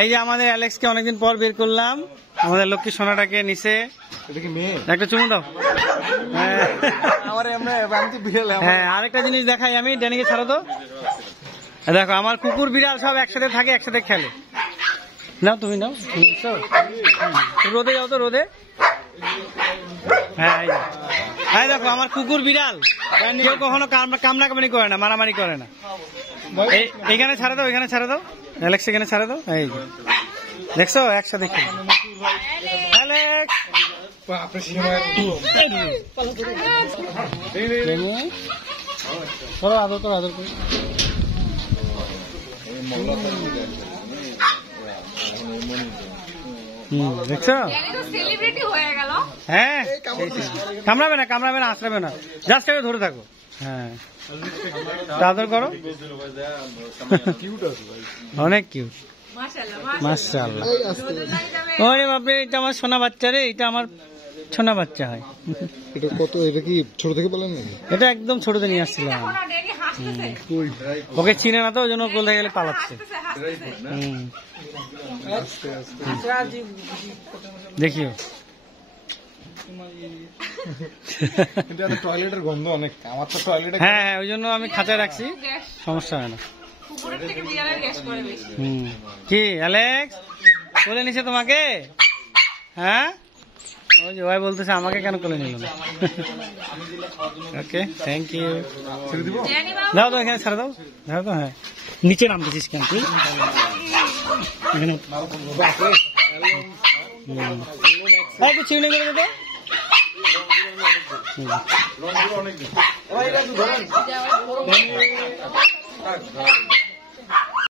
এই যে আমাদের অ্যালেক্সকে অনেকদিন পর বের করলাম, আমাদের লক্ষ্মী সোনাটাকে নিচে। একটা চুমু দাও। হ্যাঁ, আরেকটা জিনিস দেখাই আমি, ড্যানিকে ছাড়ো তো। দেখো আমার কুকুর বিড়াল সব একসাথে থাকে, একসাথে খেলে। নাও তুমি নাও, রোদে যাও তো, রোদে। হ্যাঁ এই দেখো আমার কুকুর বিড়াল কেউ কখনো কামড়াকামড়ি করে না, মারামারি করে না। এইখানে ছাড়ে দাও, এখানে ছাড়ে দাও, অ্যালেক্স এখানে ছাড়ে দাও। এই দেখছো একসাথে খেলে। অ্যালেক্স আদর করো, আদর করো। দেখছো? হ্যাঁ, কামড়াবে না, কামড়াবে না, আঁচড়াবে না, জাস্ট এভাবে ধরে থাকো। হ্যাঁ, আদর করো। অনেক কিউট, মাশাআল্লাহ। ওরে বাপরে, এটা আমার সোনা বাচ্চা রে, এটা আমার সোনা বাচ্চা হয়। এটা কত? এটা কি ছোট থেকে বলেন নাকি? এটা একদম ছোটতে নিয়ে আসছিলাম। ওকে চিনে না তো, ওই জন্য কোলে গেলে পালাচ্ছে। দেখিও টয়লেটের গন্ধ অনেক, আমার তো টয়লেট। হ্যাঁ হ্যাঁ, ওই জন্য আমি খাঁচায় রাখছি, সমস্যা হয় না। কি অ্যালেক্স কোলে নিছে তোমাকে? হ্যাঁ, ওই যে ভাই বলতেছে আমাকে কেন কোলে নিল না। ওকে, থ্যাংক ইউ। দাও তো, এখানে ছাড়া দাও, দাও তো। হ্যাঁ, নিচে নামতেছিস কেন তুই? একটু চিনে করে দেবো।